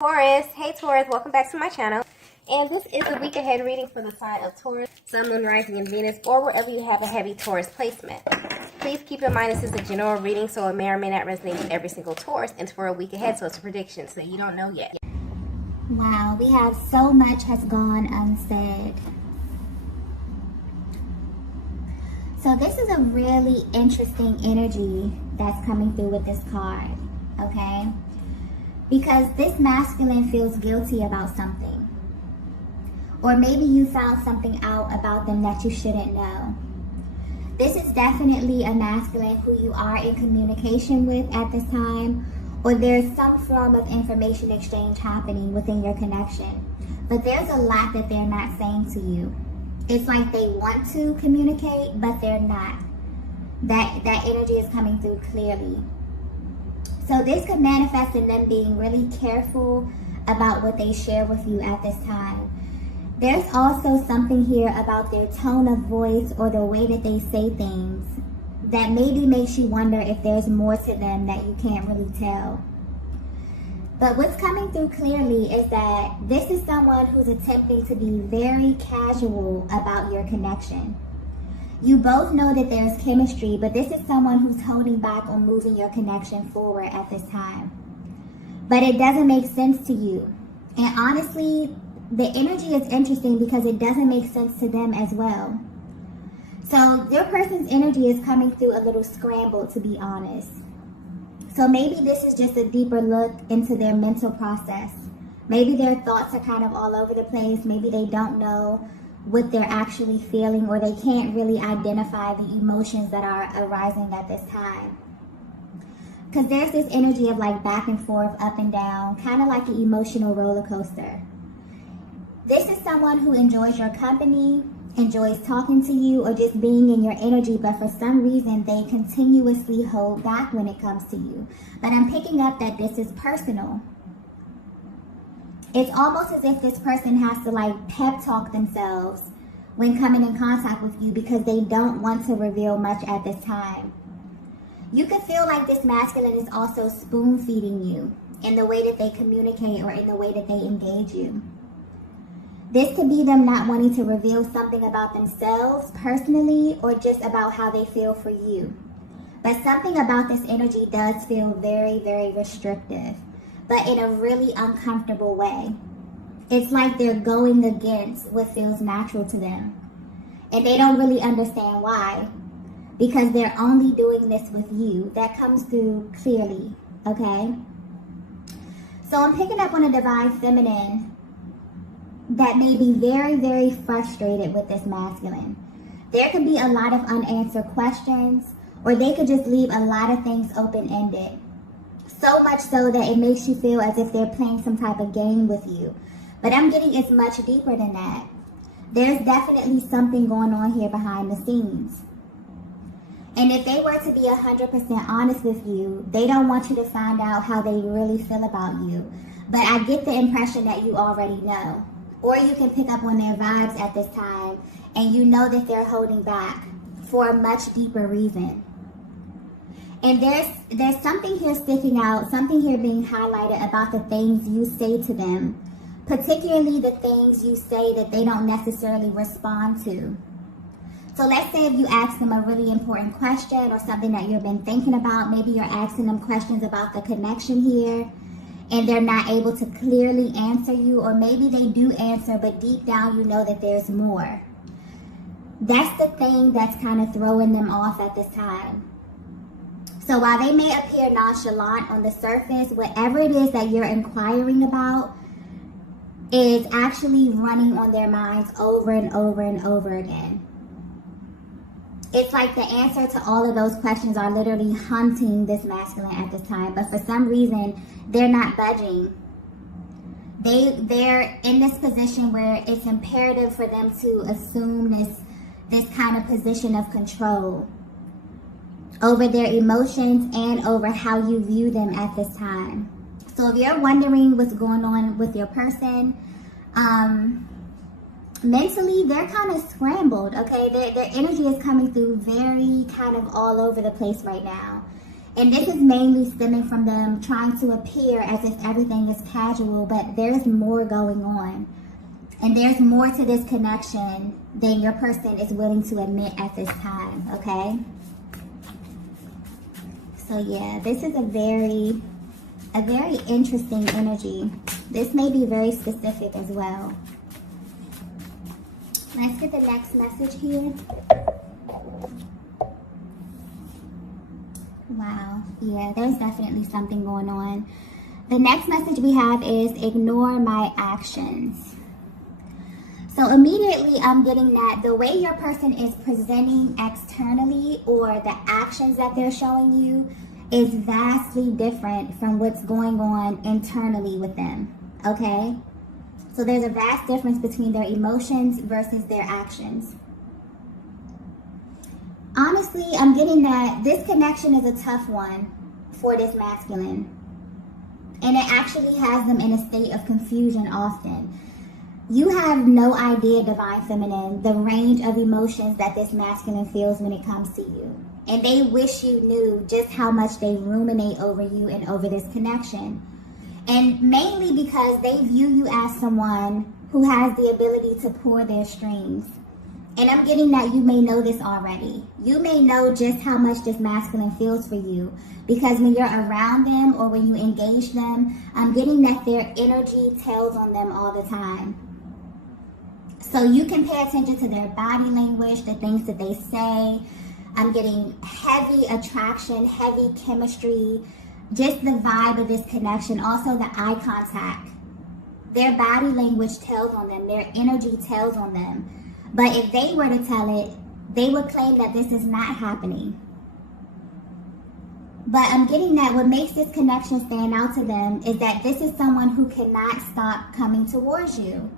Taurus, hey Taurus, welcome back to my channel. And this is the week ahead reading for the sign of Taurus, Sun, Moon, Rising, and Venus, or wherever you have a heavy Taurus placement. Please keep in mind this is a general reading, so it may or may not resonate with every single Taurus. And it's for a week ahead, so it's a prediction, so you don't know yet. Wow, we have so much has gone unsaid. So this is a really interesting energy that's coming through with this card, okay? Because this masculine feels guilty about something. Or maybe you found something out about them that you shouldn't know. This is definitely a masculine who you are in communication with at this time, or there's some form of information exchange happening within your connection. But there's a lot that they're not saying to you. It's like they want to communicate, but they're not. That energy is coming through clearly. So this could manifest in them being really careful about what they share with you at this time. There's also something here about their tone of voice or the way that they say things that maybe makes you wonder if there's more to them that you can't really tell. But what's coming through clearly is that this is someone who's attempting to be very casual about your connection. You both know that there's chemistry, but this is someone who's holding back on moving your connection forward at this time. But it doesn't make sense to you. And honestly, the energy is interesting because it doesn't make sense to them as well. So your person's energy is coming through a little scrambled, to be honest. So maybe this is just a deeper look into their mental process. Maybe their thoughts are kind of all over the place. Maybe they don't know what they're actually feeling, or they can't really identify the emotions that are arising at this time. Because there's this energy of like back and forth, up and down, kind of like an emotional roller coaster. This is someone who enjoys your company, enjoys talking to you, or just being in your energy, but for some reason they continuously hold back when it comes to you. But I'm picking up that this is personal. It's almost as if this person has to like pep talk themselves when coming in contact with you because they don't want to reveal much at this time. You could feel like this masculine is also spoon feeding you in the way that they communicate or in the way that they engage you. This could be them not wanting to reveal something about themselves personally or just about how they feel for you. But something about this energy does feel very, very restrictive, but in a really uncomfortable way. It's like they're going against what feels natural to them. And they don't really understand why, because they're only doing this with you. That comes through clearly, okay? So I'm picking up on a divine feminine that may be very, very frustrated with this masculine. There could be a lot of unanswered questions, or they could just leave a lot of things open-ended. So much so that it makes you feel as if they're playing some type of game with you. But I'm getting it's much deeper than that. There's definitely something going on here behind the scenes. And if they were to be 100% honest with you, they don't want you to find out how they really feel about you. But I get the impression that you already know. Or you can pick up on their vibes at this time and you know that they're holding back for a much deeper reason. And there's something here sticking out, something here being highlighted about the things you say to them, particularly the things you say that they don't necessarily respond to. So let's say if you ask them a really important question or something that you've been thinking about, maybe you're asking them questions about the connection here and they're not able to clearly answer you, or maybe they do answer, but deep down you know that there's more. That's the thing that's kind of throwing them off at this time. So while they may appear nonchalant on the surface, whatever it is that you're inquiring about is actually running on their minds over and over and over again. It's like the answer to all of those questions are literally haunting this masculine at this time, but for some reason, they're not budging. They're in this position where it's imperative for them to assume this kind of position of control over their emotions and over how you view them at this time. So if you're wondering what's going on with your person, mentally they're kind of scrambled, okay? Their energy is coming through very kind of all over the place right now. And this is mainly stemming from them trying to appear as if everything is casual, but there's more going on. And there's more to this connection than your person is willing to admit at this time, okay? So yeah, this is a very interesting energy. This may be very specific as well. Let's get the next message here. Wow, yeah, there's definitely something going on. The next message we have is ignore my actions. So immediately I'm getting that the way your person is presenting externally or the actions that they're showing you is vastly different from what's going on internally with them, okay? So there's a vast difference between their emotions versus their actions. Honestly, I'm getting that this connection is a tough one for this masculine. And it actually has them in a state of confusion often. You have no idea, Divine Feminine, the range of emotions that this masculine feels when it comes to you. And they wish you knew just how much they ruminate over you and over this connection. And mainly because they view you as someone who has the ability to pull their strings. And I'm getting that you may know this already. You may know just how much this masculine feels for you. Because when you're around them or when you engage them, I'm getting that their energy tells on them all the time. So you can pay attention to their body language, the things that they say. I'm getting heavy attraction, heavy chemistry, just the vibe of this connection. Also the eye contact. Their body language tells on them. Their energy tells on them. But if they were to tell it, they would claim that this is not happening. But I'm getting that what makes this connection stand out to them is that this is someone who cannot stop coming towards you.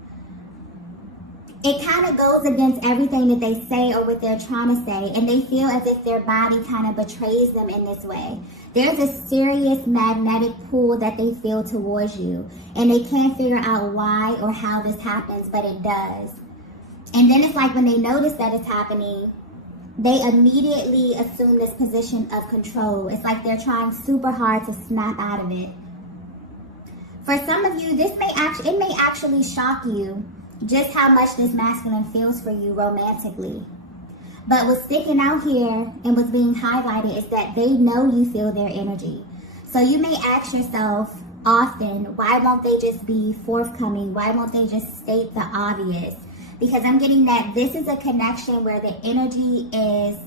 It kind of goes against everything that they say or what they're trying to say, and they feel as if their body kind of betrays them in this way. There's a serious magnetic pull that they feel towards you, and they can't figure out why or how this happens, but it does. And then it's like when they notice that it's happening, they immediately assume this position of control. It's like they're trying super hard to snap out of it. For some of you, it may actually shock you just how much this masculine feels for you romantically. But what's sticking out here and what's being highlighted is that they know you feel their energy. So you may ask yourself often, why won't they just be forthcoming? Why won't they just state the obvious? Because I'm getting that this is a connection where the energy is,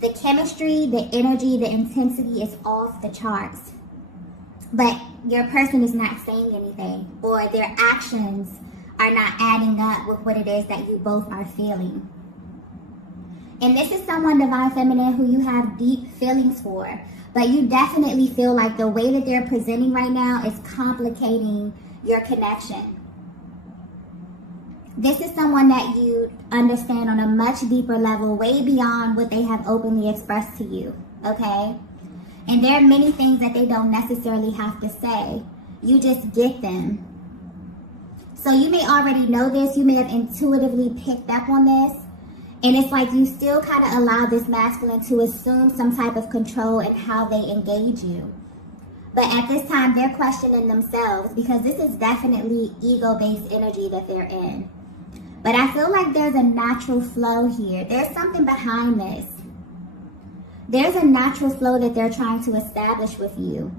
the chemistry, the energy, the intensity is off the charts. But your person is not saying anything, or their actions are not adding up with what it is that you both are feeling. And this is someone, Divine Feminine, who you have deep feelings for. But you definitely feel like the way that they're presenting right now is complicating your connection. This is someone that you understand on a much deeper level, way beyond what they have openly expressed to you, okay? And there are many things that they don't necessarily have to say. You just get them. So you may already know this. You may have intuitively picked up on this. And it's like you still kind of allow this masculine to assume some type of control in how they engage you. But at this time, they're questioning themselves because this is definitely ego-based energy that they're in. But I feel like there's a natural flow here. There's something behind this. There's a natural flow that they're trying to establish with you.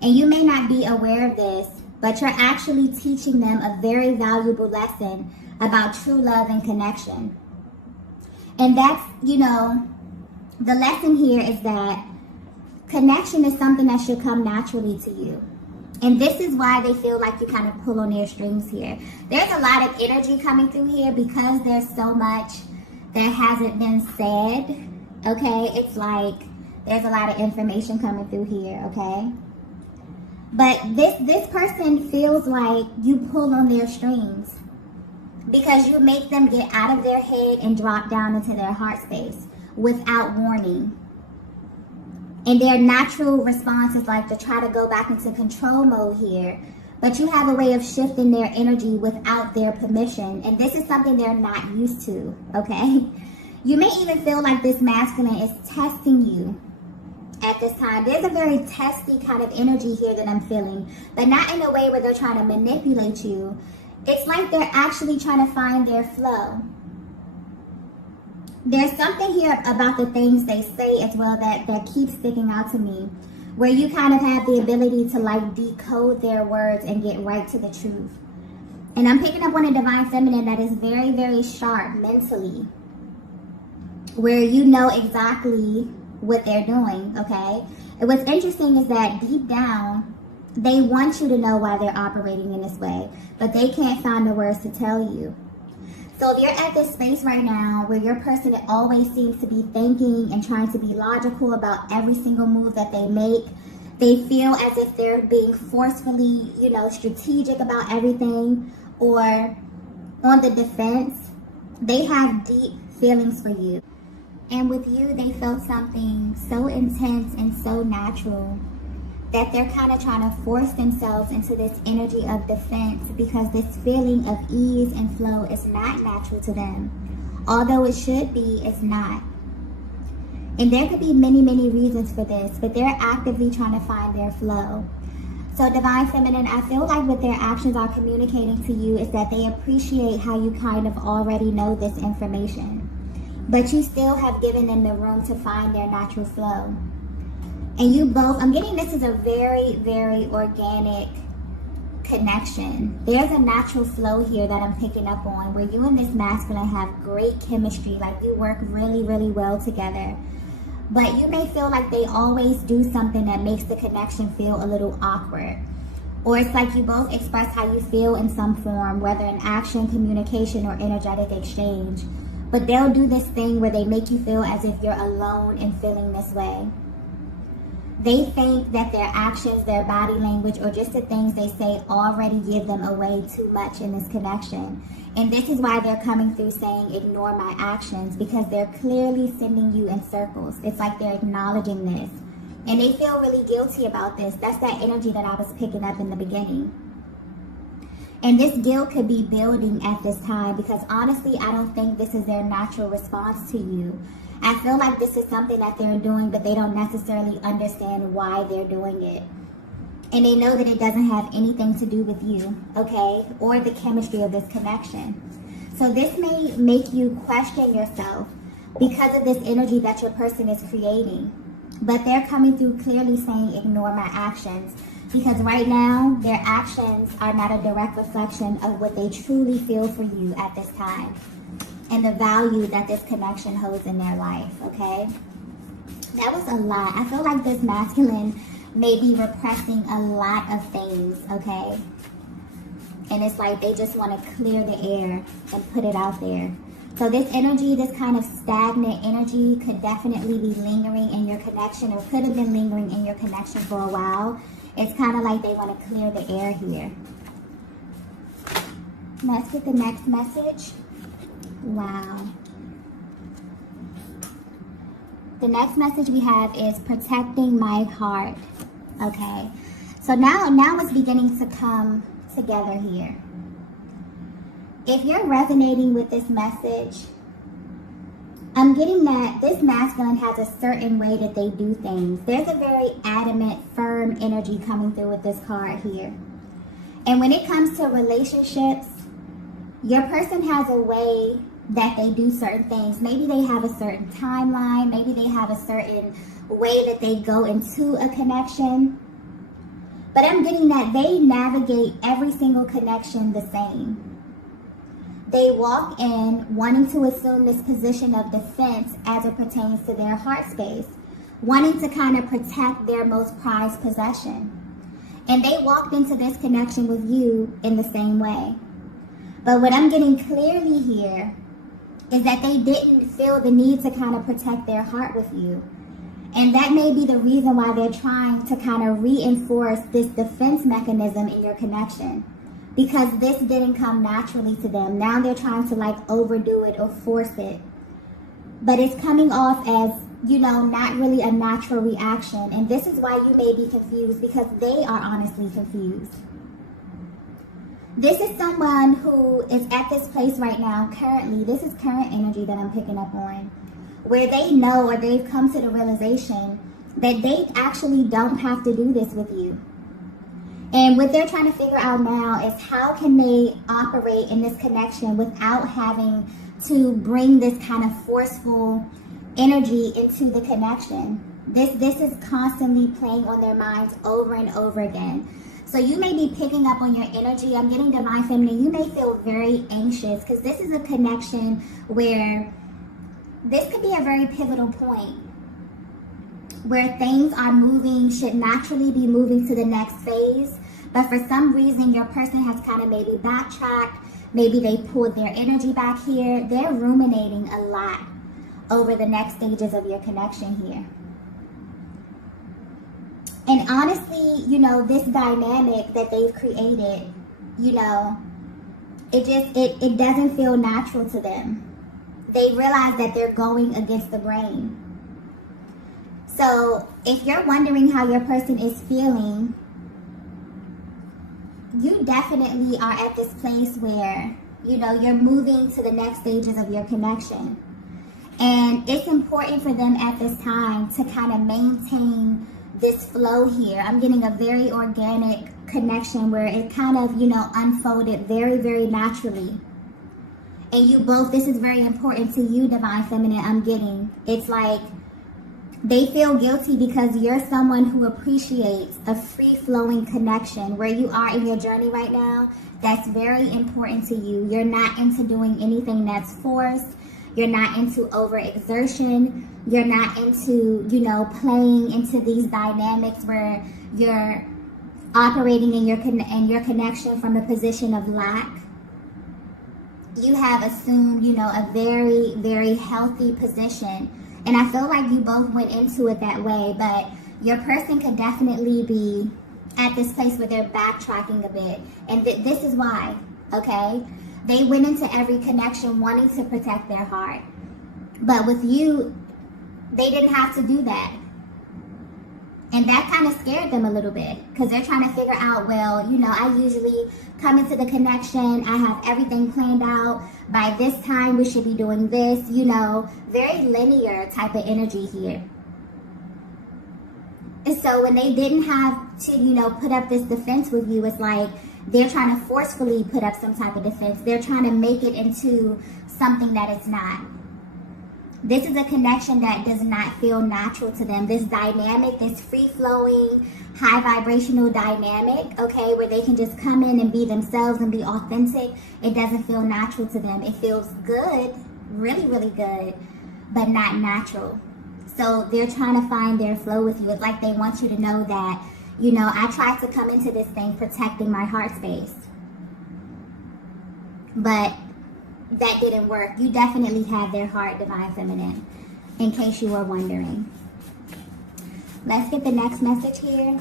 And you may not be aware of this, but you're actually teaching them a very valuable lesson about true love and connection. And that's, the lesson here is that connection is something that should come naturally to you. And this is why they feel like you kind of pull on their strings here. There's a lot of energy coming through here because there's so much that hasn't been said, okay? It's like there's a lot of information coming through here, okay? But this person feels like you pull on their strings because you make them get out of their head and drop down into their heart space without warning. And their natural response is like to try to go back into control mode here. But you have a way of shifting their energy without their permission. And this is something they're not used to, okay? You may even feel like this masculine is testing you at this time. There's a very testy kind of energy here that I'm feeling, but not in a way where they're trying to manipulate you. It's like they're actually trying to find their flow. There's something here about the things they say as well that keeps sticking out to me, where you kind of have the ability to like decode their words and get right to the truth. And I'm picking up on a divine feminine that is very, very sharp mentally, where you know exactly what they're doing, okay? And what's interesting is that deep down, they want you to know why they're operating in this way, but they can't find the words to tell you. So if you're at this space right now where your person always seems to be thinking and trying to be logical about every single move that they make, they feel as if they're being forcefully, you know, strategic about everything or on the defense, they have deep feelings for you. And with you, they felt something so intense and so natural that they're kind of trying to force themselves into this energy of defense because this feeling of ease and flow is not natural to them. Although it should be, it's not. And there could be many, many reasons for this, but they're actively trying to find their flow. So Divine Feminine, I feel like what their actions are communicating to you is that they appreciate how you kind of already know this information, but you still have given them the room to find their natural flow. And you both, I'm getting this is a very, very organic connection. There's a natural flow here that I'm picking up on where you and this masculine have great chemistry, like you work really, really well together. But you may feel like they always do something that makes the connection feel a little awkward. Or it's like you both express how you feel in some form, whether in action, communication, or energetic exchange. But they'll do this thing where they make you feel as if you're alone in feeling this way. They think that their actions, their body language, or just the things they say already give them away too much in this connection. And this is why they're coming through saying, ignore my actions, because they're clearly sending you in circles. It's like they're acknowledging this. And they feel really guilty about this. That's that energy that I was picking up in the beginning. And this guilt could be building at this time because honestly, I don't think this is their natural response to you. I feel like this is something that they're doing, but they don't necessarily understand why they're doing it. And they know that it doesn't have anything to do with you, okay? Or the chemistry of this connection. So this may make you question yourself because of this energy that your person is creating. But they're coming through clearly saying, ignore my actions. Because right now, their actions are not a direct reflection of what they truly feel for you at this time. And the value that this connection holds in their life, okay? That was a lot. I feel like this masculine may be repressing a lot of things, okay? And it's like they just want to clear the air and put it out there. So this energy, this kind of stagnant energy could definitely be lingering in your connection or could have been lingering in your connection for a while. It's kind of like they want to clear the air here. Let's get the next message. Wow. The next message we have is protecting my heart. Okay. So now it's beginning to come together here. If you're resonating with this message, I'm getting that this masculine has a certain way that they do things. There's a very adamant, firm energy coming through with this card here. And when it comes to relationships, your person has a way that they do certain things. Maybe they have a certain timeline. Maybe they have a certain way that they go into a connection. But I'm getting that they navigate every single connection the same. They walk in wanting to assume this position of defense as it pertains to their heart space, wanting to kind of protect their most prized possession. And they walked into this connection with you in the same way. But what I'm getting clearly here is that they didn't feel the need to kind of protect their heart with you. And that may be the reason why they're trying to kind of reinforce this defense mechanism in your connection. Because this didn't come naturally to them. Now they're trying to like overdo it or force it. But it's coming off as, you know, not really a natural reaction. And this is why you may be confused because they are honestly confused. This is someone who is at this place right now currently. This is current energy that I'm picking up on. Where they know or they've come to the realization that they actually don't have to do this with you. And what they're trying to figure out now is how can they operate in this connection without having to bring this kind of forceful energy into the connection. This is constantly playing on their minds over and over again. So you may be picking up on your energy. I'm getting divine feminine. You may feel very anxious because this is a connection where this could be a very pivotal point where things are moving, should naturally be moving to the next phase. But for some reason, your person has kind of maybe backtracked. Maybe they pulled their energy back here. They're ruminating a lot over the next stages of your connection here. And honestly, you know, this dynamic that they've created, you know, it doesn't feel natural to them. They realize that they're going against the grain. So if you're wondering how your person is feeling, you definitely are at this place where, you know, you're moving to the next stages of your connection. And it's important for them at this time to kind of maintain this flow here. I'm getting a very organic connection where it kind of, you know, unfolded very, very naturally. And you both, this is very important to you, divine feminine, I'm getting. It's like they feel guilty because you're someone who appreciates a free-flowing connection. Where you are in your journey right now, that's very important to you. You're not into doing anything that's forced. You're not into overexertion. You're not into, you know, playing into these dynamics where you're operating in your connection from a position of lack. You have assumed, you know, a very, very healthy position. And I feel like you both went into it that way, but your person could definitely be at this place where they're backtracking a bit. And this is why, okay? They went into every connection wanting to protect their heart. But with you, they didn't have to do that. And that kind of scared them a little bit because they're trying to figure out, well, you know, I usually come into the connection, I have everything planned out. By this time, we should be doing this, you know, very linear type of energy here. And so when they didn't have to, you know, put up this defense with you, it's like they're trying to forcefully put up some type of defense. They're trying to make it into something that it's not. This is a connection that does not feel natural to them. This dynamic, this free-flowing, high vibrational dynamic, okay, where they can just come in and be themselves and be authentic, it doesn't feel natural to them. It feels good, really, really good, but not natural. So they're trying to find their flow with you. It's like they want you to know that, you know, I tried to come into this thing protecting my heart space, but that didn't work. You definitely have their heart, divine feminine, in case you were wondering. Let's get the next message here.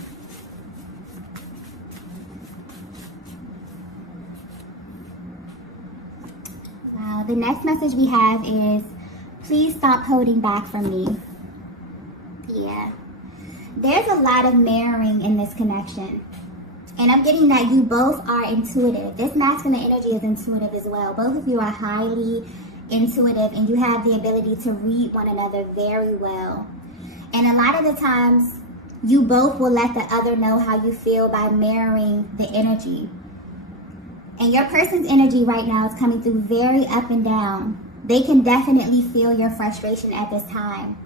Wow, the next message we have is, please stop holding back from me. Yeah. There's a lot of mirroring in this connection. And I'm getting that you both are intuitive. This masculine energy is intuitive as well. Both of you are highly intuitive and you have the ability to read one another very well. And a lot of the times, you both will let the other know how you feel by mirroring the energy. And your person's energy right now is coming through very up and down. They can definitely feel your frustration at this time.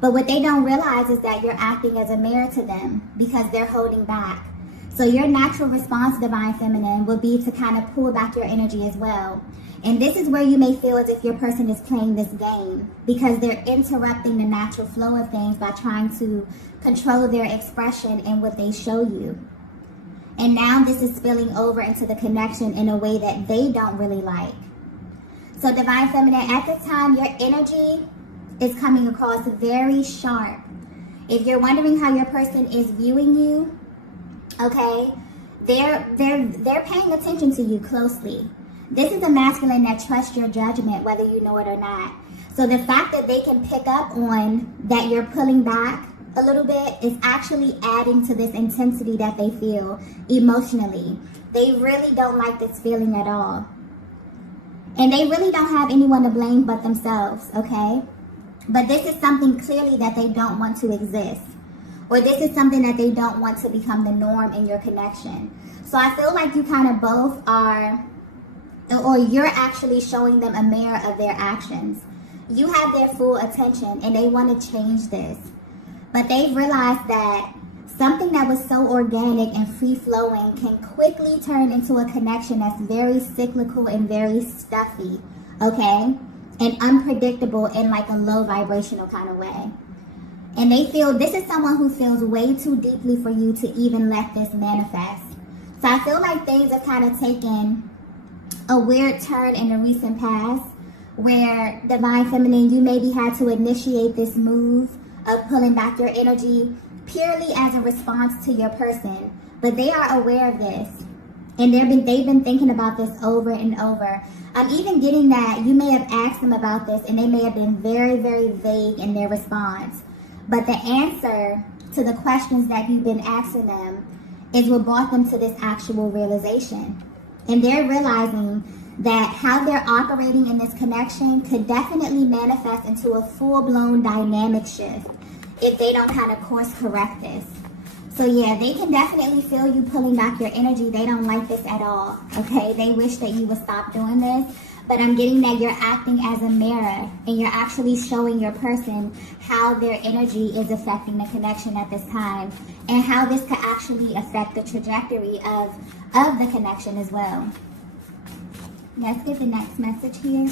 But what they don't realize is that you're acting as a mirror to them because they're holding back. So your natural response, divine feminine, will be to kind of pull back your energy as well. And this is where you may feel as if your person is playing this game because they're interrupting the natural flow of things by trying to control their expression and what they show you. And now this is spilling over into the connection in a way that they don't really like. So divine feminine, at this time, your energy is coming across very sharp. If you're wondering how your person is viewing you, okay, they're paying attention to you closely. This is a masculine that trusts your judgment, whether you know it or not. So the fact that they can pick up on that you're pulling back a little bit is actually adding to this intensity that they feel emotionally. They really don't like this feeling at all. And they really don't have anyone to blame but themselves, okay? But this is something clearly that they don't want to exist. or this is something that they don't want to become the norm in your connection. So I feel like you kind of both are, or you're actually showing them a mirror of their actions. You have their full attention and they want to change this. But they've realized that something that was so organic and free-flowing can quickly turn into a connection that's very cyclical and very stuffy, okay? And unpredictable in like a low vibrational kind of way. And they feel this is someone who feels way too deeply for you to even let this manifest. So I feel like things have kind of taken a weird turn in the recent past where Divine Feminine, you maybe had to initiate this move of pulling back your energy purely as a response to your person. But they are aware of this. And they've been thinking about this over and over. I'm even getting that you may have asked them about this and they may have been very, very vague in their response. But the answer to the questions that you've been asking them is what brought them to this actual realization. And they're realizing that how they're operating in this connection could definitely manifest into a full-blown dynamic shift if they don't kind of course correct this. So yeah, they can definitely feel you pulling back your energy. They don't like this at all, okay? They wish that you would stop doing this. But I'm getting that you're acting as a mirror and you're actually showing your person how their energy is affecting the connection at this time and how this could actually affect the trajectory of the connection as well. Let's get the next message here.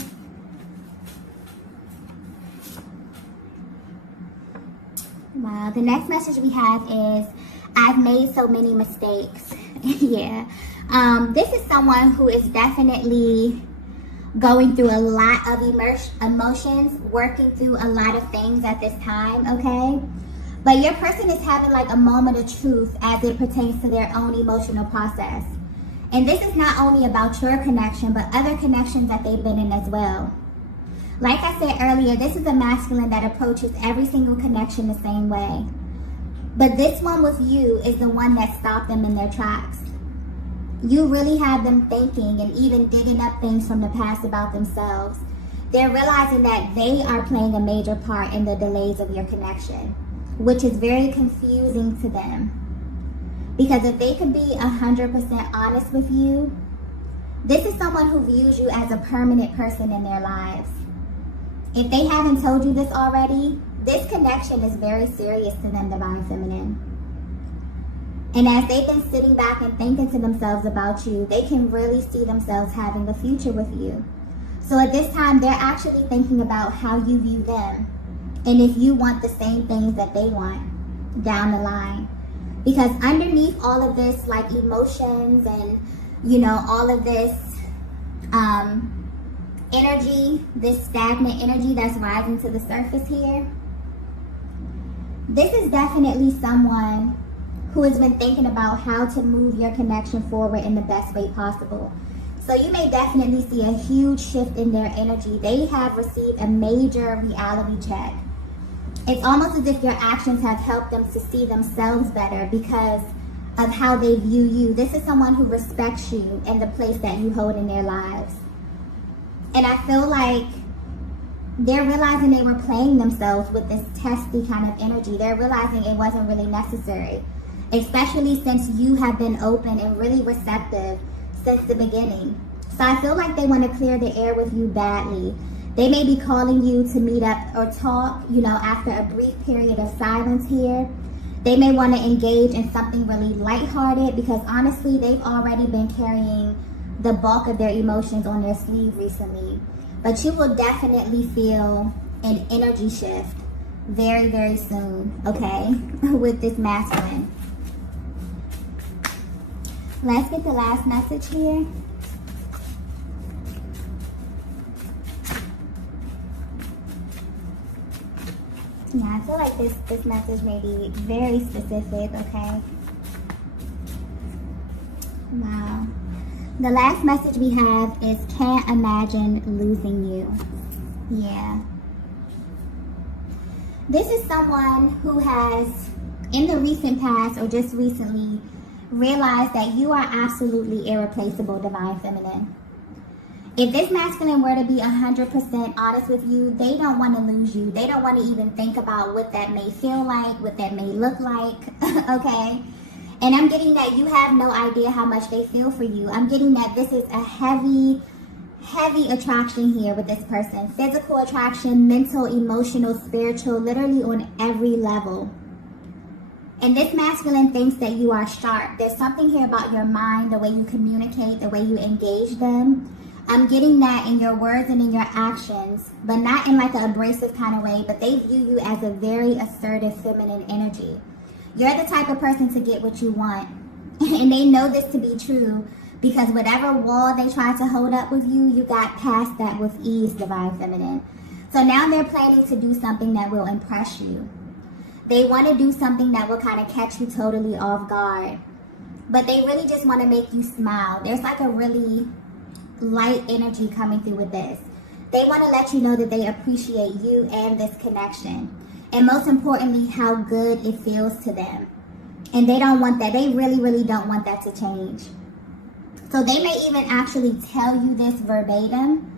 Wow, the next message we have is, I've made so many mistakes. Yeah. This is someone who is definitely going through a lot of emotions, working through a lot of things at this time, okay? But your person is having like a moment of truth as it pertains to their own emotional process. And this is not only about your connection, but other connections that they've been in as well. Like I said earlier, this is a masculine that approaches every single connection the same way. But this one with you is the one that stopped them in their tracks. You really have them thinking and even digging up things from the past about themselves. They're realizing that they are playing a major part in the delays of your connection, which is very confusing to them. Because if they could be 100% honest with you, this is someone who views you as a permanent person in their lives. If they haven't told you this already, this connection is very serious to them, Divine Feminine. And as they've been sitting back and thinking to themselves about you, they can really see themselves having a future with you. So at this time, they're actually thinking about how you view them and if you want the same things that they want down the line. Because underneath all of this, like emotions and, you know, all of this energy, this stagnant energy that's rising to the surface here, this is definitely someone who has been thinking about how to move your connection forward in the best way possible. So you may definitely see a huge shift in their energy. They have received a major reality check. It's almost as if your actions have helped them to see themselves better because of how they view you. This is someone who respects you and the place that you hold in their lives. And I feel like they're realizing they were playing themselves with this testy kind of energy. They're realizing it wasn't really necessary, especially since you have been open and really receptive since the beginning. So I feel like they want to clear the air with you badly. They may be calling you to meet up or talk, you know, after a brief period of silence here. They may want to engage in something really lighthearted because honestly, they've already been carrying the bulk of their emotions on their sleeve recently. But you will definitely feel an energy shift very, very soon, okay, with this masculine. Let's get the last message here. Yeah, I feel like this message may be very specific, okay? Wow. The last message we have is, can't imagine losing you. Yeah. This is someone who has, in the recent past or just recently, realized that you are absolutely irreplaceable, Divine Feminine. If this masculine were to be 100% honest with you, they don't want to lose you. They don't want to even think about what that may feel like, what that may look like, okay? And I'm getting that you have no idea how much they feel for you. I'm getting that this is a heavy attraction here with this person. Physical attraction, mental, emotional, spiritual, literally on every level. And this masculine thinks that you are sharp. There's something here about your mind, the way you communicate, the way you engage them. I'm getting that in your words and in your actions, but not in like an abrasive kind of way, but they view you as a very assertive feminine energy. You're the type of person to get what you want. And they know this to be true because whatever wall they try to hold up with you, you got past that with ease, divine feminine. So now they're planning to do something that will impress you. They want to do something that will kind of catch you totally off guard. But they really just want to make you smile. There's like a really light energy coming through with this. They want to let you know that they appreciate you and this connection. And most importantly, how good it feels to them. And they don't want that. They really don't want that to change. So they may even actually tell you this verbatim,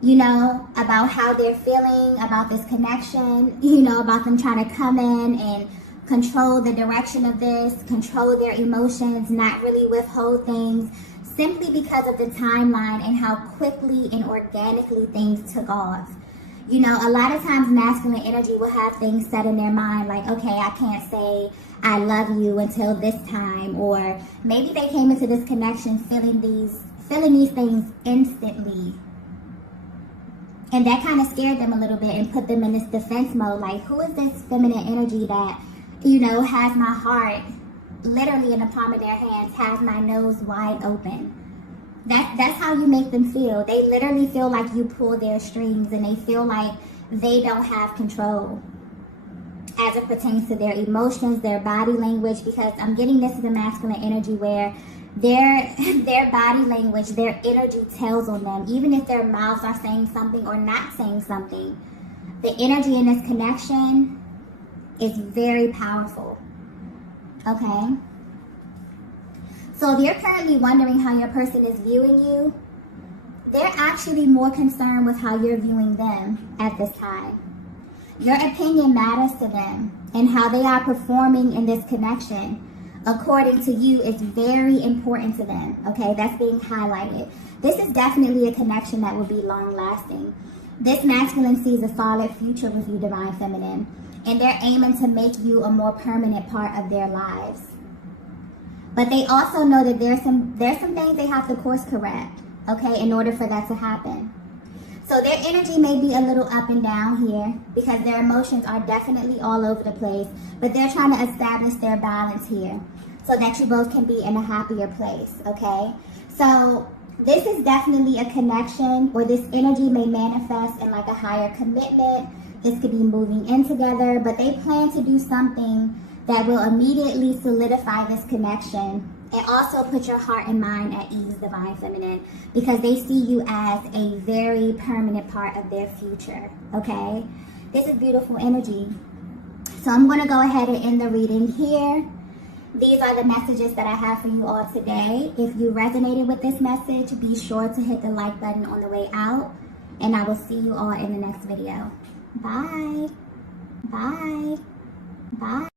you know, about how they're feeling, about this connection, you know, about them trying to come in and control the direction of this, control their emotions, not really withhold things, simply because of the timeline and how quickly and organically things took off. You know, a lot of times masculine energy will have things set in their mind like, okay, I can't say I love you until this time, or maybe they came into this connection feeling these things instantly. And that kind of scared them a little bit and put them in this defense mode, like, who is this feminine energy that, you know, has my heart literally in the palm of their hands, has my nose wide open? That's how you make them feel. They literally feel like you pull their strings, and they feel like they don't have control as it pertains to their emotions, their body language, because I'm getting this is a masculine energy where their body language, their energy tells on them, even if their mouths are saying something or not saying something. The energy in this connection is very powerful. Okay? So if you're currently wondering how your person is viewing you, they're actually more concerned with how you're viewing them at this time. Your opinion matters to them, and how they are performing in this connection, according to you, is very important to them. Okay, that's being highlighted. This is definitely a connection that will be long lasting. This masculine sees a solid future with you, divine feminine, and they're aiming to make you a more permanent part of their lives. But they also know that there's some things they have to course correct, okay, in order for that to happen. So their energy may be a little up and down here because their emotions are definitely all over the place, but they're trying to establish their balance here so that you both can be in a happier place, okay? So this is definitely a connection where this energy may manifest in like a higher commitment. This could be moving in together, but they plan to do something that will immediately solidify this connection and also put your heart and mind at ease, divine feminine, because they see you as a very permanent part of their future, okay? This is beautiful energy. So I'm going to go ahead and end the reading here. These are the messages that I have for you all today. If you resonated with this message, be sure to hit the like button on the way out, and I will see you all in the next video. Bye. Bye. Bye.